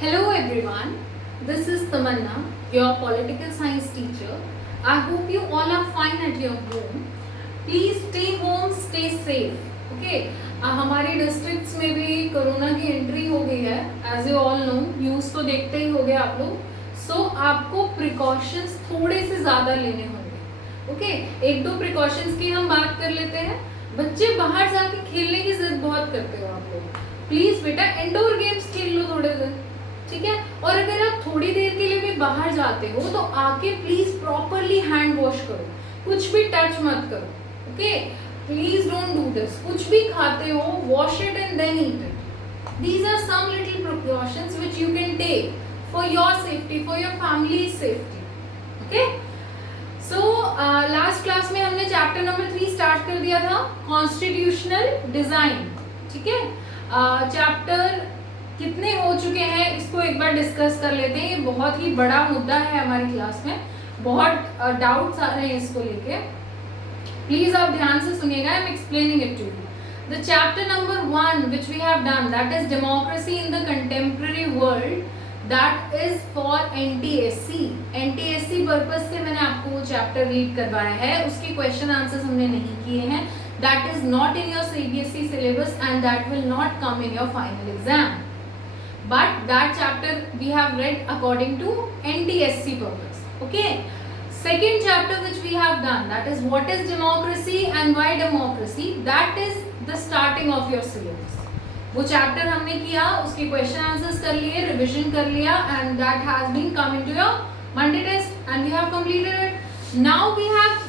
Hello everyone, this is Tamanna, your political science teacher. I hope you all are fine at your home. Please stay home, stay safe. Okay? हमारे districts में भी corona की entry हो गई है. As you all know, news तो देखते ही होगे आप लोग. सो आपको प्रिकॉशंस थोड़े से ज़्यादा लेने होंगे. ओके, एक दो प्रिकॉशंस की हम बात कर लेते हैं. बच्चे बाहर जाके खेलने की जिद बहुत करते हो आप लोग. प्लीज़ बेटा इंडोर गेम्स खेल लो थोड़े दिन, ठीक है. और अगर आप थोड़ी देर के लिए भी बाहर जाते हो तो आके प्लीज प्रॉपरली हैंड वॉश करो, कुछ भी टच मत करो. Okay, please don't do this. कुछ भी खाते हो, wash it and then eat it. These are some little precautions which you can take for your safety, for your family safety. Okay, so last class में हमने chapter number 3 start कर दिया था, constitutional design. ठीक है, chapter कितने हो चुके हैं इसको एक बार डिस्कस कर लेते हैं. ये बहुत ही बड़ा मुद्दा है हमारी क्लास में, बहुत डाउट्स आ रहे हैं इसको लेके. प्लीज आप ध्यान से सुनिएगा. I am explaining it to you. The chapter number 1 which we have done, that is democracy in the contemporary world, that is for NTSC. NTSC purpose से मैंने आपको वो चैप्टर रीड करवाया है. उसके क्वेश्चन आंसर्स हमने नहीं किए हैं. That is not in your CBSE syllabus and that will not come in your final exam. But that chapter we have read according to NTSC purpose. Okay. Second chapter which we have done, that is what is democracy and why democracy. That is the starting of your syllabus. वो chapter हमने किया, उसके question answers कर लिए, revision कर लिया, and that has been come into your Monday test and we have completed it. Now we have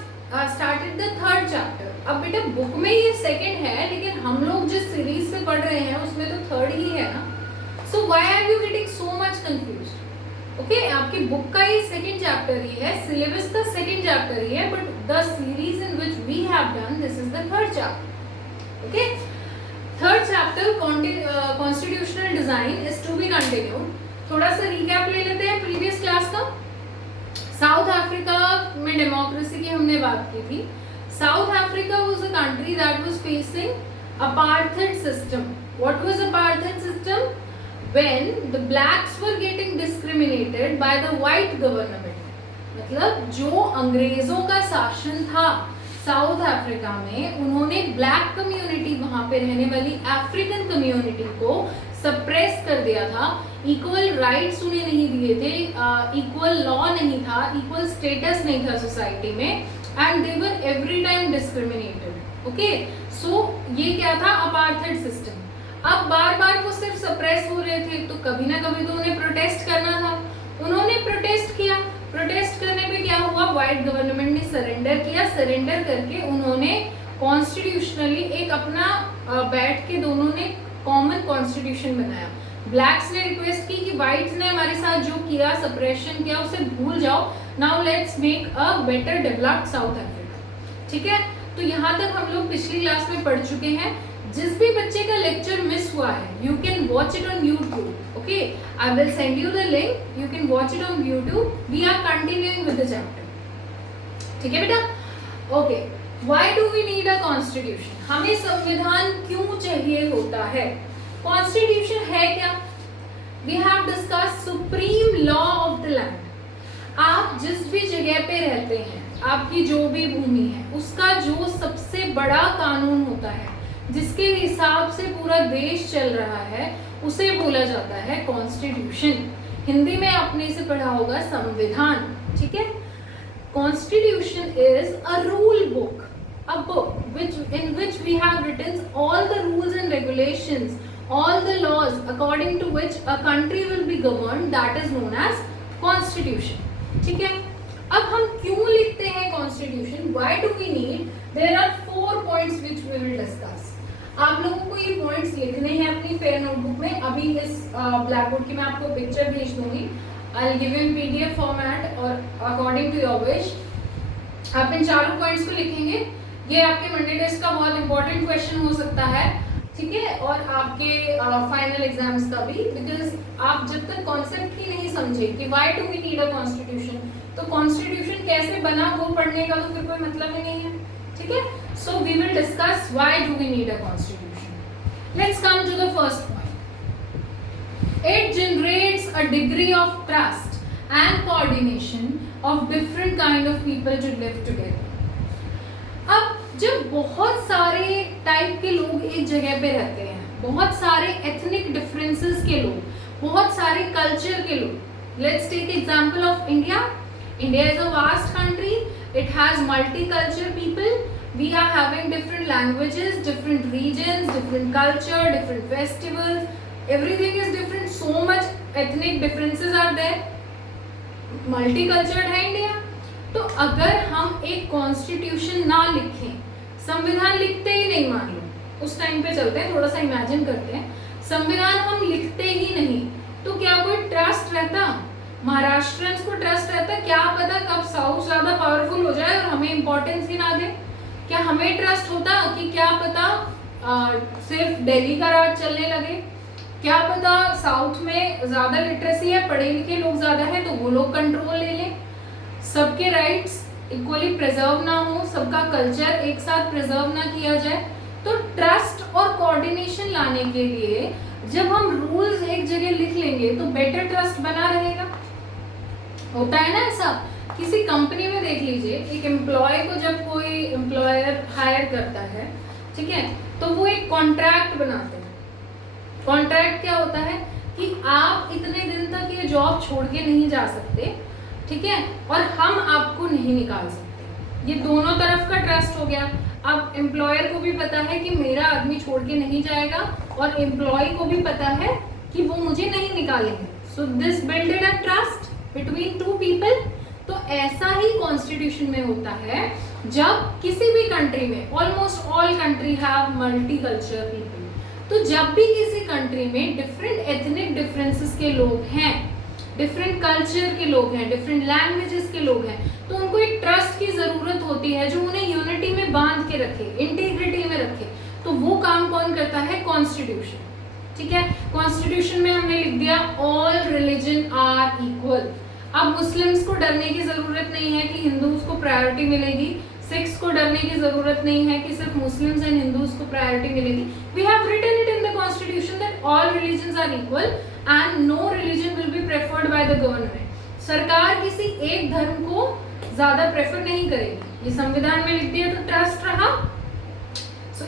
started the third chapter. अब बेटा book में ये second है, लेकिन हम लोग जिस series से पढ़ रहे हैं उसमें तो third ही है ना. So why are you getting so much confused? Okay, आपकी बुक का ये सेकेंड चैप्टर ही है, सिलेबस का सेकेंड चैप्टर ही है, but the series in which we have done this is the third chapter. Okay, third chapter constitutional design is to be continued. थोड़ा सा रिकैप ले लेते हैं प्रीवियस क्लास का. साउथ अफ्रीका में डेमोक्रेसी की हमने बात की थी. South Africa was a country that was facing apartheid system. What was apartheid system? When the blacks were getting discriminated by the white government. मतलब जो अंग्रेजों का शासन था साउथ अफ्रीका में, उन्होंने ब्लैक कम्युनिटी, वहां पे रहने वाली अफ्रीकन कम्युनिटी को सप्रेस कर दिया था. इक्वल राइट्स उन्हें नहीं दिए थे, इक्वल लॉ नहीं था, इक्वल स्टेटस नहीं था सोसाइटी में, and they were every time discriminated. Okay, so ये क्या था? Apartheid system. अब बार बार वो सिर्फ सप्रेस हो रहे थे, तो कभी ना कभी तो उन्हें प्रोटेस्ट करना था. उन्होंने प्रोटेस्ट किया. प्रोटेस्ट करने पे क्या हुआ? व्हाइट गवर्नमेंट ने सरेंडर किया. सरेंडर करके उन्होंने कॉन्स्टिट्यूशनली एक अपना बैठ के दोनों ने कॉमन कॉन्स्टिट्यूशन बनाया. ब्लैक्स ने रिक्वेस्ट की कि व्हाइट्स ने हमारे साथ जो किया, सप्रेशन किया, उसे भूल जाओ. Now let's make a better developed south Africa. ठीक है, तो यहाँ तक हम लोग पिछली क्लास में पढ़ चुके हैं. जिस भी बच्चे का लेक्चर मिस हुआ है, you can watch it on YouTube. Okay, I will send you the link, you can watch it on YouTube. We are continuing with the chapter. ठीक है बेटा. Okay, why do we need a constitution? हमें संविधान क्यों चाहिए होता है? Constitution है क्या? We have discuss supreme law of the land. आप जिस भी जगह पे रहते हैं, आपकी जो भी भूमि है, उसका जो सबसे बड़ा कानून होता है, जिसके हिसाब से पूरा देश चल रहा है, उसे बोला जाता है कॉन्स्टिट्यूशन. हिंदी में आपने इसे पढ़ा होगा संविधान. ठीक है, constitution is a rule book, a book in which we have written all the rules and regulations, all the laws according to which a country will be governed, that is known as constitution. ठीक है, अब हम क्यों लिखते हैं constitution? Why do we need? There are 4 points which we will discuss. आप लोगों को ये पॉइंट्स लिखने हैं अपनी फेयर नोटबुक में. अभी इस ब्लैक बोर्ड की मैं आपको पिक्चर भेज दूंगी. I will give you in PDF format और अकॉर्डिंग टू योर विश आप इन चारों पॉइंट्स को लिखेंगे. ये आपके मंडे टेस्ट का बहुत इंपॉर्टेंट क्वेश्चन हो सकता है. ठीक है, और आपके फाइनल एग्जाम्स का भी, बिकॉज आप जब तक कॉन्सेप्ट ही नहीं समझे कि why do we need a constitution, तो कॉन्स्टिट्यूशन कैसे बना वो पढ़ने का तो फिर कोई मतलब ही नहीं है. ठीक है, so we will discuss why do we need a constitution. Let's come to the first point. It generates a degree of trust and coordination of different kind of people to live together. अब जब बहुत सारे type के लोग एक जगह पे रहते हैं, बहुत सारे एथनिक डिफरेंसेस के लोग, बहुत सारे कल्चर के लोग, let's take example of India. India is a vast country. It has multicultural people. We are having different languages, different regions, different culture, different festivals. Everything is different. So much ethnic differences are there. Multicultural है India. तो अगर हम एक constitution ना लिखें, संविधान लिखते ही नहीं, मान लो उस टाइम पे चलते हैं, थोड़ा सा इमेजिन करते हैं, संविधान हम लिखते ही नहीं, तो क्या कोई ट्रस्ट रहता? महाराष्ट्रियंस को ट्रस्ट रहता? क्या पता कब साउथ ज्यादा पावरफुल हो जाए और हमें इंपॉर्टेंस ही ना दे? क्या हमें ट्रस्ट होता कि क्या पता सिर्फ दिल्ली का राज चलने लगे? क्या पता साउथ में ज्यादा लिटरेसी है, पढ़े लिखे लोग ज्यादा है, तो वो लोग कंट्रोल ले लें, सबके राइट्स इक्वली प्रिजर्व ना हो, सबका कल्चर एक साथ प्रिजर्व ना किया जाए। तो ट्रस्ट और कोऑर्डिनेशन लाने के लिए जब हम रूल्स एक जगह लिख लेंगे तो बेटर ट्रस्ट बना रहेगा। होता है ना ऐसा, किसी कंपनी में देख लीजिए, एक एम्प्लॉय को जब कोई एम्प्लॉयर हायर करता है, ठीक है, तो वो एक कॉन्ट्रैक्ट बनाते हैं। कॉन्ट्रैक्ट क्या होता है कि आप इतने दिन तक ये जॉब छोड़ के नहीं जा सकते, ठीक है, और हम आपको नहीं निकाल सकते। ये दोनों तरफ का ट्रस्ट हो गया। अब एम्प्लॉयर को भी पता है कि मेरा आदमी छोड़ के नहीं जाएगा और एम्प्लॉय को भी पता है कि वो मुझे नहीं निकालेंगे। So this builded a trust between two people. तो ऐसा ही कॉन्स्टिट्यूशन में होता है। जब किसी भी कंट्री में, almost all country have multiculture people, तो जब भी किसी कंट्री में डिफरेंट एथनिक डिफरेंसेस के लोग हैं, डिफरेंट कल्चर के लोग हैं, डिफरेंट लैंग्वेजेस के लोग हैं, तो उनको एक ट्रस्ट की जरूरत होती है जो उन्हें यूनिटी में बांध के रखे, इंटीग्रिटी में रखे। तो वो काम कौन करता है? कॉन्स्टिट्यूशन। ठीक है, कॉन्स्टिट्यूशन में हमने लिख दिया ऑल रिलीजन आर इक्वल। अब मुस्लिम्स को डरने की जरूरत नहीं है कि हिंदूज को प्रायोरिटी मिलेगी, सिख्स को डरने की जरूरत नहीं है कि सिर्फ मुस्लिम्स एंड हिंदूज को प्रायोरिटी मिलेगी। We have written it in the constitution that all religions are equal and no religion will be preferred by the government. सरकार किसी एक धर्म को ज्यादा प्रेफर नहीं करेगी। ये संविधान में लिख दिया तो ट्रस्ट रहा।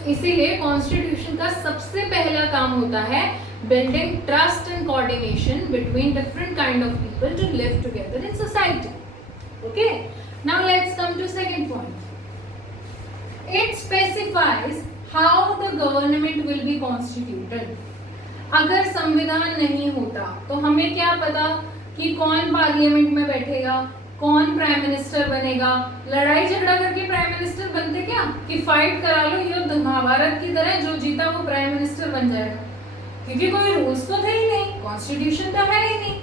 इसीलिए कॉन्स्टिट्यूशन का सबसे पहला काम होता है building trust and coordination between different kind of people to live together in society. Okay, now let's come to second point. It specifies how the government will be constituted. अगर संविधान नहीं होता तो हमें क्या पता कि कौन पार्लियामेंट में बैठेगा, कौन प्राइम मिनिस्टर बनेगा। लड़ाई झगड़ा करके प्राइम मिनिस्टर बनते क्या कि फाइट करा लो युद्ध महाभारत की तरह, जो जीता वो प्राइम मिनिस्टर बन जाएगा, क्योंकि कोई रूल्स तो थे ही नहीं, कॉन्स्टिट्यूशन तो है ही नहीं।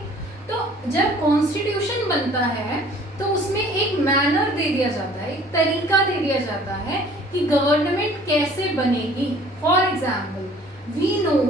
तो जब कॉन्स्टिट्यूशन बनता है तो उसमें एक मैनर दे दिया जाता है, एक तरीका दे दिया जाता है कि गवर्नमेंट कैसे बनेगी। फॉर एग्जाम्पल, वी नो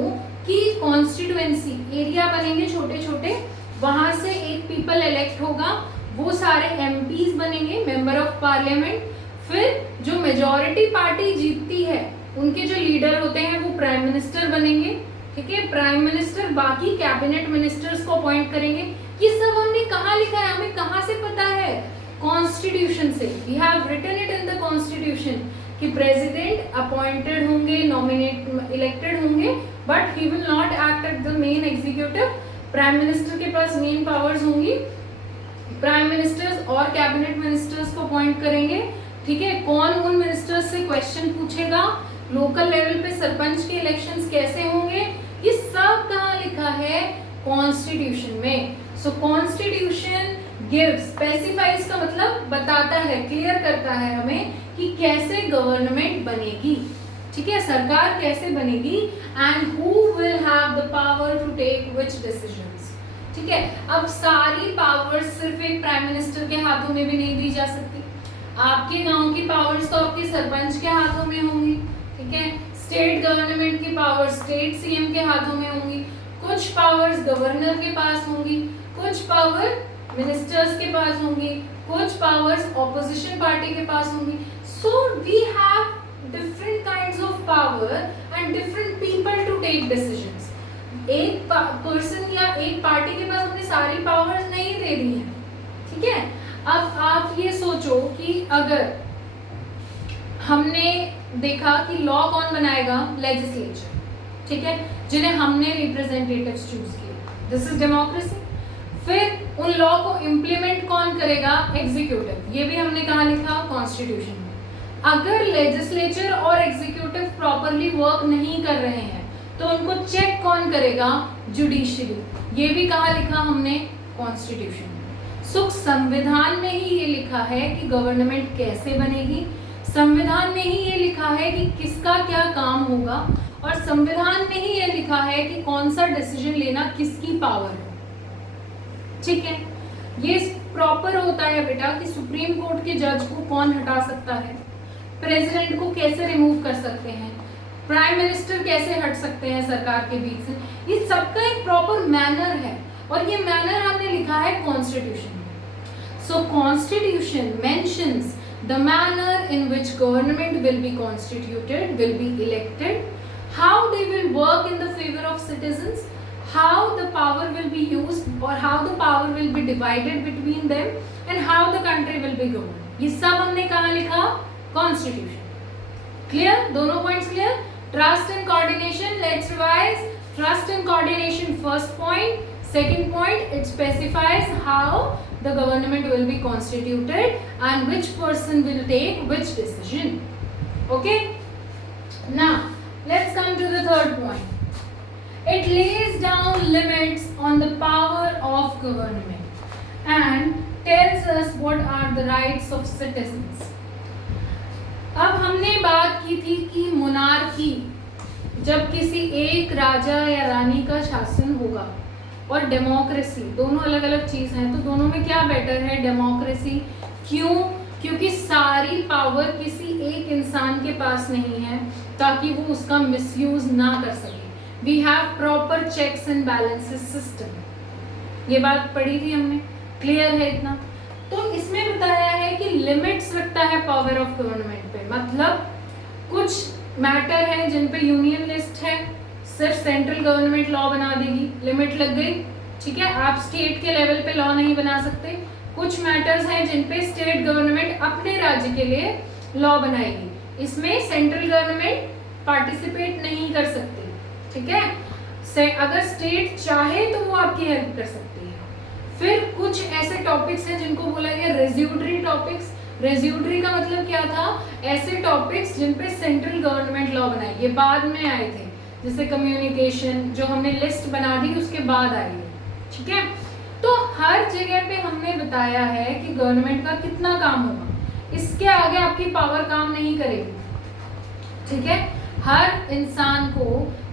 कि कॉन्स्टिट्यूएंसी एरिया बनेंगे छोटे छोटे, वहां से एक पीपल इलेक्ट होगा, वो सारे एमपीज बनेंगे, मेंबर ऑफ पार्लियामेंट। फिर जो मेजॉरिटी पार्टी जीतती है उनके जो लीडर होते हैं वो प्राइम मिनिस्टर बनेंगे। ठीक है, प्राइम मिनिस्टर बाकी कैबिनेट मिनिस्टर्स को अपॉइंट करेंगे। ये सब हमने कहाँ लिखा है, हमें कहाँ से पता है? कॉन्स्टिट्यूशन से। We have written it in the constitution कि प्रेसिडेंट अपॉइंटेड होंगे, नॉमिनेट इलेक्टेड होंगे, but he will not act at the main executive. Prime minister के पास मेन पावर्स होंगी, प्राइम मिनिस्टर्स और कैबिनेट मिनिस्टर्स को अपॉइंट करेंगे। ठीक है, कौन उन मिनिस्टर्स से क्वेश्चन पूछेगा, लोकल लेवल पे सरपंच के इलेक्शंस कैसे होंगे, ये सब कहाँ लिखा है? कॉन्स्टिट्यूशन में। सो कॉन्स्टिट्यूशन गिव्स, स्पेसिफाइज का मतलब बताता है, क्लियर करता है हमें कि कैसे गवर्नमेंट बनेगी। ठीक है, सरकार कैसे बनेगी and who will have the power to take which decisions. ठीक है, अब सारी पावर्स सिर्फ एक प्राइम मिनिस्टर के हाथों में भी नहीं दी जा सकती। आपके गांव की पावर्स तो आपके सरपंच के हाथों में होंगी। ठीक है, स्टेट गवर्नमेंट की पावर्स स्टेट सीएम के हाथों में होंगी, कुछ पावर्स गवर्नर के पास होंगी, कुछ पावर मिनिस्टर्स के पास होंगी, कुछ पावर्स ऑपोजिशन पार्टी के पास होंगी। So we have different kinds of power and different people to take decisions. एक पर्सन या एक पार्टी के पास अपनी सारी पावर्स नहीं दे दी है, ठीक है। अब आप ये सोचो कि अगर हमने देखा कि लॉ कौन बनाएगा, लेजिस्लेचर, ठीक है, जिन्हें हमने रिप्रेजेंटेटिव्स चूज किए, दिस इज डेमोक्रेसी। फिर उन लॉ को इम्प्लीमेंट कौन करेगा, एग्जीक्यूटिव, ये भी हमने कहा लिखा कॉन्स्टिट्यूशन में। अगर लेजिस्लेचर और एग्जीक्यूटिव प्रॉपरली वर्क नहीं कर रहे हैं तो उनको चेक कौन करेगा, जुडिशरी, ये भी कहा लिखा हमने कॉन्स्टिट्यूशन में। सो संविधान में ही ये लिखा है कि गवर्नमेंट कैसे बनेगी, संविधान में ही ये लिखा है कि किसका क्या काम होगा, और संविधान में ही ये लिखा है कि कौन सा डिसीजन लेना किसकी पावर है, ठीक है। ये प्रॉपर होता है बेटा कि सुप्रीम कोर्ट के जज को कौन हटा सकता है, प्रेसिडेंट को कैसे रिमूव कर सकते हैं, प्राइम मिनिस्टर कैसे हट सकते हैं सरकार के बीच से, ये सबका एक प्रॉपर मैनर है, और ये मैनर हमने लिखा है कॉन्स्टिट्यूशन में। So constitution mentions the manner in which government will be constituted, will be elected, how they will work in the favor of citizens, how the power will be used or how the power will be divided between them, and how the country will be governed। ये सब हमने कहाँ लिखा, constitution. Clear, दोनों points clear. Trust and coordination, let's revise. Trust and coordination first point, second point, it specifies how the government will be constituted and which person will take which decision, okay। Now let's come to the third point. It lays down limits on the power of government and tells us what are the rights of citizens। अब हमने बात की थी कि monarchy, जब किसी एक राजा या रानी का शासन होगा, और डेमोक्रेसी, दोनों अलग अलग चीज हैं, तो दोनों में क्या बेटर है, डेमोक्रेसी। क्यों, क्योंकि सारी पावर किसी एक इंसान के पास नहीं है ताकि वो उसका मिसयूज ना कर सके। We have proper checks and balances system, ये बात पढ़ी थी हमने, क्लियर है इतना। तो इसमें बताया है कि लिमिट्स रखता है पावर ऑफ गवर्नमेंट पे, मतलब कुछ मैटर है जिन पे यूनियन लिस्ट है, सिर्फ सेंट्रल गवर्नमेंट लॉ बना देगी, लिमिट लग गई, ठीक है। आप स्टेट के लेवल पे लॉ नहीं बना सकते। कुछ मैटर्स हैं जिन पे स्टेट गवर्नमेंट अपने राज्य के लिए लॉ बनाएगी, इसमें सेंट्रल गवर्नमेंट पार्टिसिपेट नहीं कर सकती, ठीक है। अगर स्टेट चाहे तो वो आपकी हेल्प कर सकती है। फिर कुछ ऐसे टॉपिक्स हैं जिनको बोला गया रेज्यूडरी टॉपिक्स। रेज्यूडरी का मतलब क्या था, ऐसे टॉपिक्स जिन पे सेंट्रल गवर्नमेंट लॉ बनाए, ये बाद में आए थे, जैसे कम्युनिकेशन, जो हमने लिस्ट बना दी उसके बाद आई है, ठीक है। तो हर जगह पे हमने बताया है कि गवर्नमेंट का कितना काम होगा, इसके आगे आपकी पावर काम नहीं करेगी, ठीक है। हर इंसान को,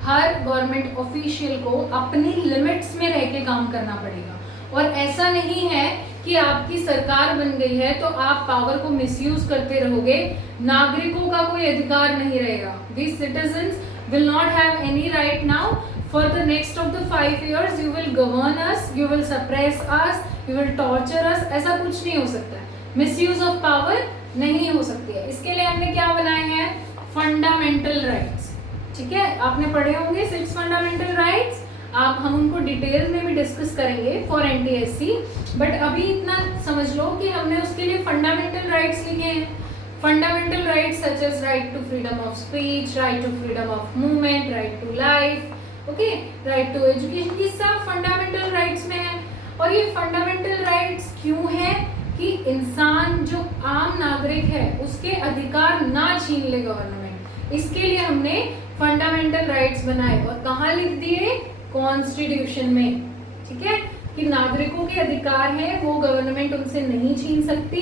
हर गवर्नमेंट ऑफिशियल को अपनी लिमिट्स में रह के काम करना पड़ेगा, और ऐसा नहीं है कि आपकी सरकार बन गई है तो आप पावर को मिसयूज करते रहोगे, नागरिकों का कोई अधिकार नहीं रहेगा। We citizens will not have any right now, for the next of the 5 years you will govern us, you will suppress us, you will torture us, ऐसा कुछ नहीं हो सकता है, misuse of power नहीं हो सकती है। इसके लिए हमने क्या बनाए हैं, फंडामेंटल राइट्स, ठीक है। आपने पढ़े होंगे 6 फंडामेंटल राइट्स, आप हम उनको डिटेल में भी डिस्कस करेंगे फॉर NTSC, बट अभी इतना समझ लो कि हमने उसके लिए फंडामेंटल राइट्स लिखे हैं। Fundamental rights such as right to freedom of speech, right to freedom of movement, right to life, okay, right to education, ये सब fundamental rights में है। और ये fundamental rights क्यों है कि इंसान जो आम नागरिक है उसके अधिकार ना छीन ले गवर्नमेंट, इसके लिए हमने fundamental rights बनाए, और कहाँ लिख दिए, कॉन्स्टिट्यूशन में, ठीक है, कि नागरिकों के अधिकार हैं वो गवर्नमेंट उनसे नहीं छीन सकती,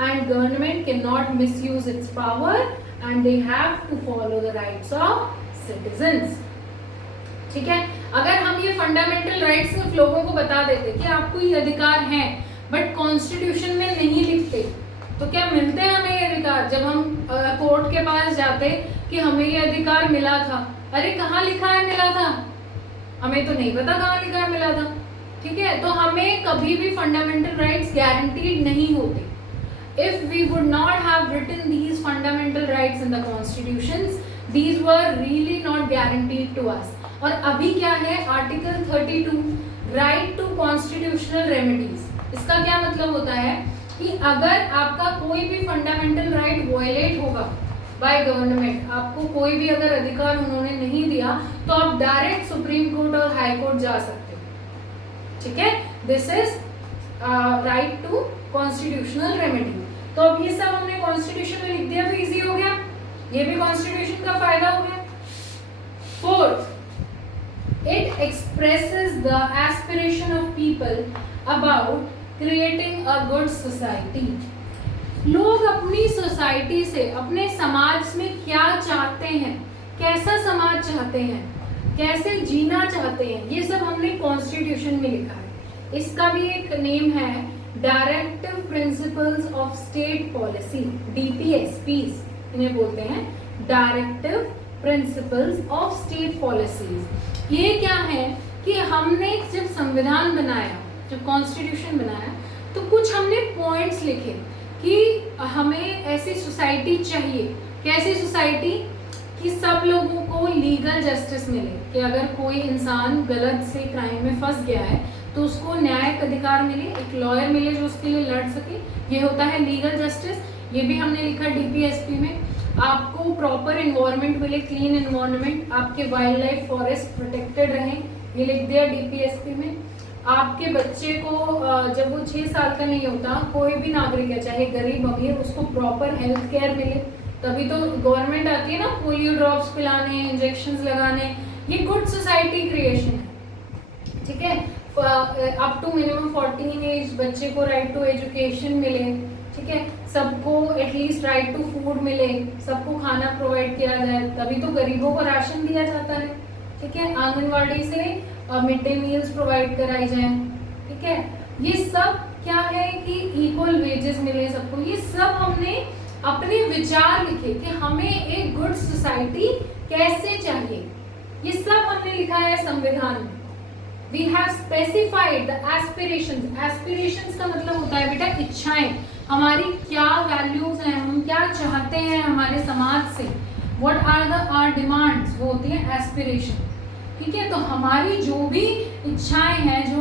and government can not misuse its power and they have to follow the rights of citizens, ठीक है। अगर हम ये फंडामेंटल राइट्स सिर्फ लोगों को बता देते कि आपको ये अधिकार हैं, बट कॉन्स्टिट्यूशन में नहीं लिखते, तो क्या मिलते हैं हमें ये अधिकार। जब हम कोर्ट के पास जाते कि हमें ये अधिकार मिला था, अरे कहाँ लिखा है मिला था, हमें तो नहीं पता कहाँ लिखा है मिला था, ठीक है। तो हमें कभी भी फंडामेंटल राइट्स गारंटीड नहीं होते। If we would not have written these fundamental rights in the constitutions, these were really not guaranteed to us। और अभी क्या है article 32 right to constitutional remedies. इसका क्या मतलब होता है कि अगर आपका कोई भी फंडामेंटल राइट वायलेट होगा बाय गवर्नमेंट, आपको कोई भी अगर अधिकार उन्होंने नहीं दिया तो आप डायरेक्ट सुप्रीम कोर्ट और हाई कोर्ट जा सकते हो। ठीक है, this is right to constitutional remedy. तो अब ये सब हमने कॉन्स्टिट्यूशन में लिख दिया तो इजी हो गया, ये भी कॉन्स्टिट्यूशन का फायदा हो गया। Fourth, it expresses the aspiration of people about creating a good society। लोग अपनी सोसाइटी से, अपने समाज में क्या चाहते हैं, कैसा समाज चाहते हैं, कैसे जीना चाहते हैं, ये सब हमने कॉन्स्टिट्यूशन में लिखा है। इसका भी एक नेम है directive principles of state policy, DPSPs इन्हें बोलते हैं, directive principles of state policies. ये क्या है कि हमने जब संविधान बनाया, जब कॉन्स्टिट्यूशन बनाया, तो कुछ हमने पॉइंट्स लिखे कि हमें ऐसी सोसाइटी चाहिए। कैसी सोसाइटी कि सब लोगों को लीगल जस्टिस मिले, कि अगर कोई इंसान गलत से क्राइम में फंस गया है तो उसको न्यायिक अधिकार मिले, एक लॉयर मिले जो उसके लिए लड़ सके, ये होता है लीगल जस्टिस। ये भी हमने लिखा DPSP में। आपको प्रॉपर इन्वायरमेंट मिले, क्लीन इन्वायरमेंट, आपके वाइल्ड लाइफ फॉरेस्ट प्रोटेक्टेड रहें, ये लिख दिया DPSP में। आपके बच्चे को जब वो 6 साल का नहीं होता, कोई भी नागरिक है चाहे गरीब अमीर, उसको प्रॉपर हेल्थ केयर मिले। तभी तो गवर्नमेंट आती है ना पोलियो ड्रॉप्स पिलाने, इंजेक्शंस लगाने। ये गुड सोसाइटी क्रिएशन है। ठीक है, अप टू मिनिमम 14 एज बच्चे को राइट टू एजुकेशन मिले। ठीक है, सबको एटलीस्ट राइट टू फूड मिले, सबको खाना प्रोवाइड किया जाए, तभी तो गरीबों को राशन दिया जाता है। ठीक है, आंगनवाड़ी से मिड डे मील्स प्रोवाइड कराई जाए। ठीक है, ये सब क्या है कि इक्वल वेजेस मिले सबको। ये सब हमने अपने विचार लिखे कि हमें एक गुड सोसाइटी कैसे चाहिए, ये सब हमने लिखा है संविधान में। We have specified the aspirations। aspirations का मतलब होता है बेटा इच्छाएं, हमारी क्या वैल्यूज हैं, हम क्या चाहते हैं हमारे समाज से। What are our demands, वो होती है एस्पिरेशन। ठीक है, तो हमारी जो भी इच्छाएं हैं, जो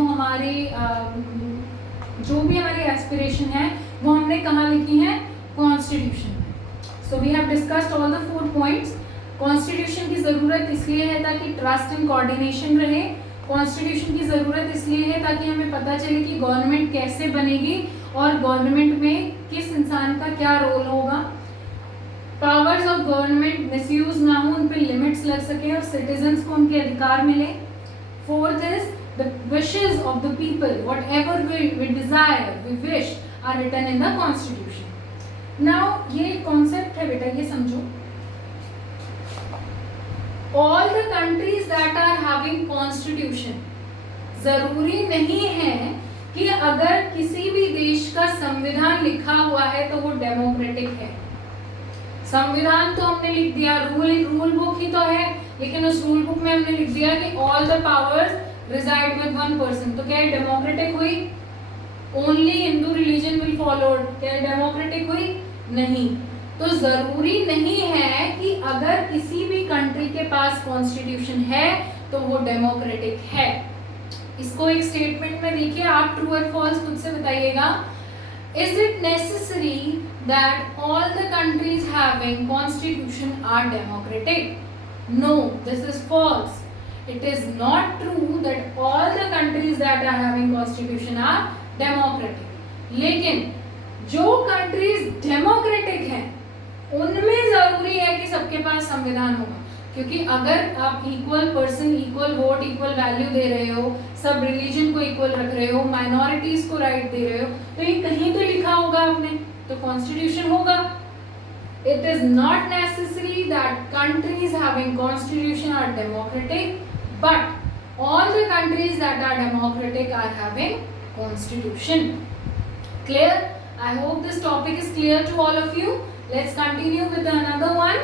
भी हमारी एस्पिरेशन है, वो हमने कहाँ लिखी है, कॉन्स्टिट्यूशन में। So we have discussed all the 4 points. Constitution की जरूरत इसलिए है ताकि ट्रस्ट एंड कोऑर्डिनेशन रहे। कॉन्स्टिट्यूशन की ज़रूरत इसलिए है ताकि हमें पता चले कि गवर्नमेंट कैसे बनेगी और गवर्नमेंट में किस इंसान का क्या रोल होगा। पावर्स ऑफ गवर्नमेंट मिसयूज ना हो, उन पे लिमिट्स लग सके और सिटीजन्स को उनके अधिकार मिले। Fourth is the wishes of the people, whatever we desire, we wish are written in the constitution. Now ये कॉन्सेप्ट है बेटा, ये समझो। All the countries that are having constitution, जरूरी नहीं है कि अगर किसी भी देश का संविधान लिखा हुआ है तो वो डेमोक्रेटिक है। संविधान तो हमने लिख दिया, रूल बुक ही तो है, लेकिन उस रूल बुक में हमने लिख दिया कि all the powers resided with one person. तो क्या डेमोक्रेटिक हुई? Only Hindu religion will followed, क्या डेमोक्रेटिक हुई? नहीं। तो जरूरी नहीं है कि अगर किसी भी कंट्री के पास कॉन्स्टिट्यूशन है तो वो डेमोक्रेटिक है। इसको एक स्टेटमेंट में देखिए, आप ट्रू और फॉल्स खुद से बताइएगा। Is it necessary that all the countries having constitution are democratic? No, this is false. It is not true that all the countries that are having constitution are democratic. लेकिन जो countries democratic हैं उनमें जरूरी है कि सबके पास संविधान होगा, क्योंकि अगर आप equal person, equal vote, equal value दे रहे हो, सब रिलीजन को इक्वल रख रहे हो, माइनॉरिटीज को राइट दे रहे हो, तो ये कहीं तो लिखा होगा आपने, तो कॉन्स्टिट्यूशन होगा। It is not necessary that countries having constitution are democratic, but all the countries that are democratic are having constitution. Clear? I hope this topic is clear to all of you. Let's continue with another one.